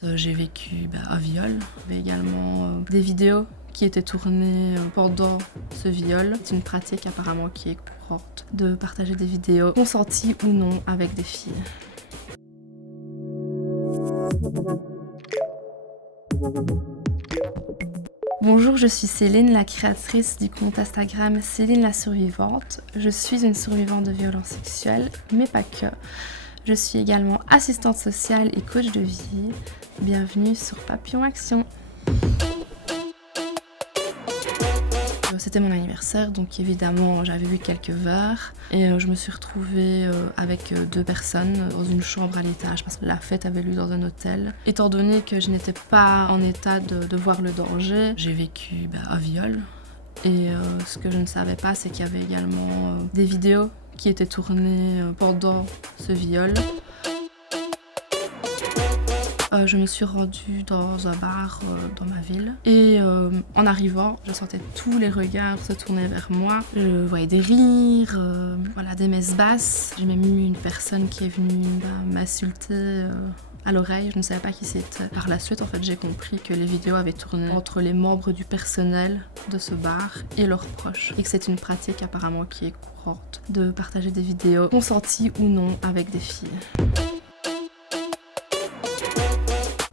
J'ai vécu un viol, mais également des vidéos qui étaient tournées pendant ce viol. C'est une pratique apparemment qui est courante de partager des vidéos consenties ou non avec des filles. Bonjour, je suis Céline, la créatrice du compte Instagram Céline la survivante. Je suis une survivante de violences sexuelles, mais pas que. Je suis également assistante sociale et coach de vie. Bienvenue sur Papillon Action. C'était mon anniversaire, donc évidemment j'avais bu quelques verres et je me suis retrouvée avec deux personnes dans une chambre à l'étage parce que la fête avait lieu dans un hôtel. Étant donné que je n'étais pas en état de voir le danger, j'ai vécu un viol. Et ce que je ne savais pas, c'est qu'il y avait également des vidéos qui étaient tournées pendant ce viol. Je me suis rendue dans un bar dans ma ville et en arrivant, je sentais tous les regards se tourner vers moi. Je voyais des rires, des messes basses. J'ai même eu une personne qui est venue m'insulter à l'oreille, je ne savais pas qui c'était. Par la suite, en fait, j'ai compris que les vidéos avaient tourné entre les membres du personnel de ce bar et leurs proches et que c'est une pratique apparemment qui est courante de partager des vidéos consenties ou non avec des filles.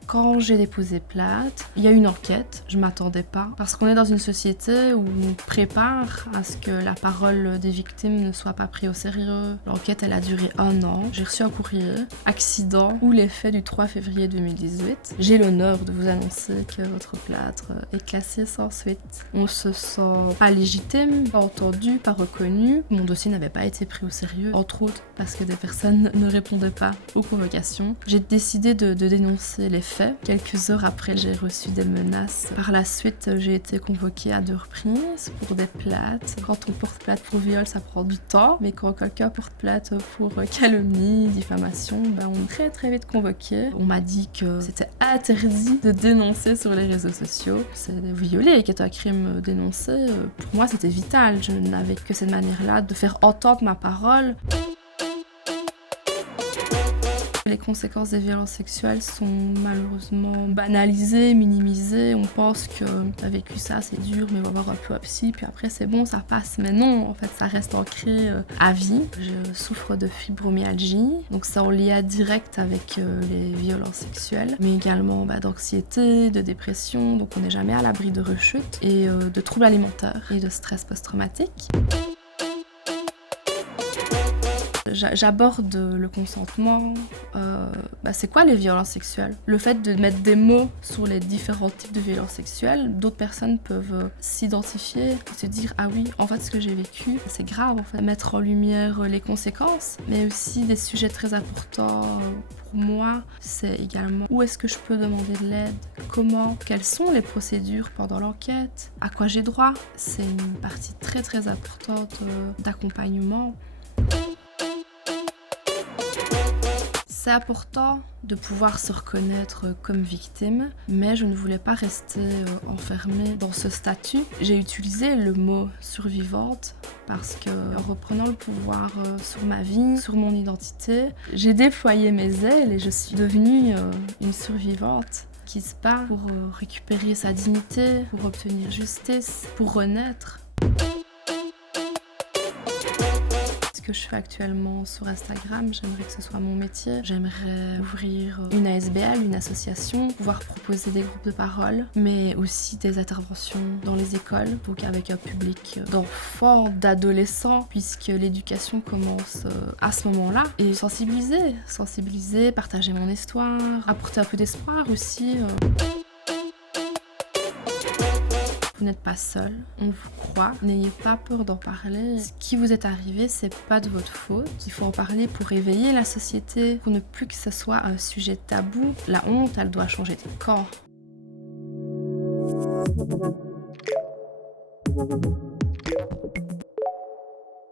Quand j'ai déposé plainte, il y a eu une enquête, je m'attendais pas, parce qu'on est dans une société où on prépare à ce que la parole des victimes ne soit pas prise au sérieux. L'enquête, elle a duré 1 an. J'ai reçu un courrier, accident ou les faits du 3 février 2018. J'ai l'honneur de vous annoncer que votre plainte est classée sans suite. On se sent pas légitime, pas entendu, pas reconnu. Mon dossier n'avait pas été pris au sérieux, entre autres parce que des personnes ne répondaient pas aux convocations. J'ai décidé de dénoncer les faits. Quelques heures après, j'ai reçu des menaces. Par la suite, j'ai été convoquée à 2 reprises pour des plaintes. Quand on porte plainte pour viol, ça prend du temps, mais quand quelqu'un porte plainte pour calomnie, diffamation, on est très vite convoqué. On m'a dit que c'était interdit de dénoncer sur les réseaux sociaux. C'est violer qui est un crime dénoncé. Pour moi, c'était vital. Je n'avais que cette manière-là de faire entendre ma parole. Les conséquences des violences sexuelles sont malheureusement banalisées, minimisées. On pense que t'as vécu ça, c'est dur, mais on va voir un peu à psy, puis après c'est bon, ça passe. Mais non, en fait, ça reste ancré à vie. Je souffre de fibromyalgie, donc c'est en lien direct avec les violences sexuelles, mais également d'anxiété, de dépression, donc on n'est jamais à l'abri de rechutes, et de troubles alimentaires et de stress post-traumatique. J'aborde le consentement. C'est quoi les violences sexuelles? Le fait de mettre des mots sur les différents types de violences sexuelles, d'autres personnes peuvent s'identifier et se dire « Ah oui, en fait, ce que j'ai vécu, c'est grave. » En fait, mettre en lumière les conséquences, mais aussi des sujets très importants pour moi, c'est également où est-ce que je peux demander de l'aide, comment, quelles sont les procédures pendant l'enquête, à quoi j'ai droit. C'est une partie très importante d'accompagnement. C'est important de pouvoir se reconnaître comme victime, mais je ne voulais pas rester enfermée dans ce statut. J'ai utilisé le mot survivante parce que, en reprenant le pouvoir sur ma vie, sur mon identité, j'ai déployé mes ailes et je suis devenue une survivante qui se bat pour récupérer sa dignité, pour obtenir justice, pour renaître. Que je fais actuellement sur Instagram, j'aimerais que ce soit mon métier. J'aimerais ouvrir une ASBL, une association, pouvoir proposer des groupes de parole, mais aussi des interventions dans les écoles, donc avec un public d'enfants, d'adolescents, puisque l'éducation commence à ce moment-là. Et sensibiliser, partager mon histoire, apporter un peu d'espoir aussi. Vous n'êtes pas seul, on vous croit, n'ayez pas peur d'en parler. Ce qui vous est arrivé, c'est pas de votre faute. Il faut en parler pour éveiller la société, pour ne plus que ce soit un sujet tabou. La honte, elle doit changer de camp.